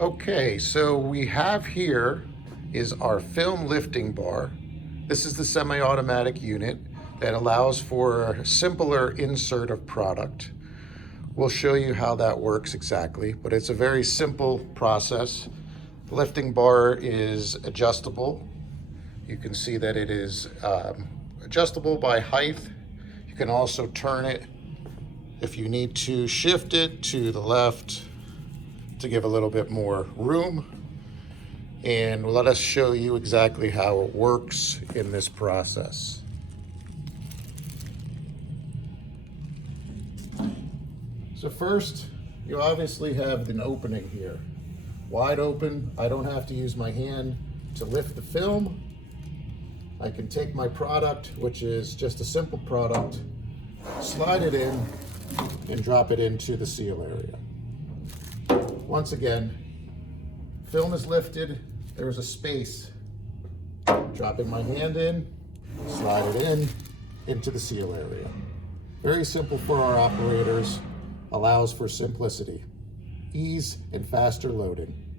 Okay, so we have here is our film lifting bar. This is the semi-automatic unit that allows for a simpler insert of product. We'll show you how that works exactly, but it's a very simple process. The lifting bar is adjustable. You can see that it is adjustable by height. You can also turn it if you need to, shift it to the left to give a little bit more room. And let us show you exactly how it works in this process. So first, you obviously have an opening here. Wide open. I don't have to use my hand to lift the film. I can take my product, which is just a simple product, slide it in, and drop it into the seal area. Once again, film is lifted, there's a space. Dropping my hand in, slide it in, into the seal area. Very simple for our operators, allows for simplicity, ease, and faster loading.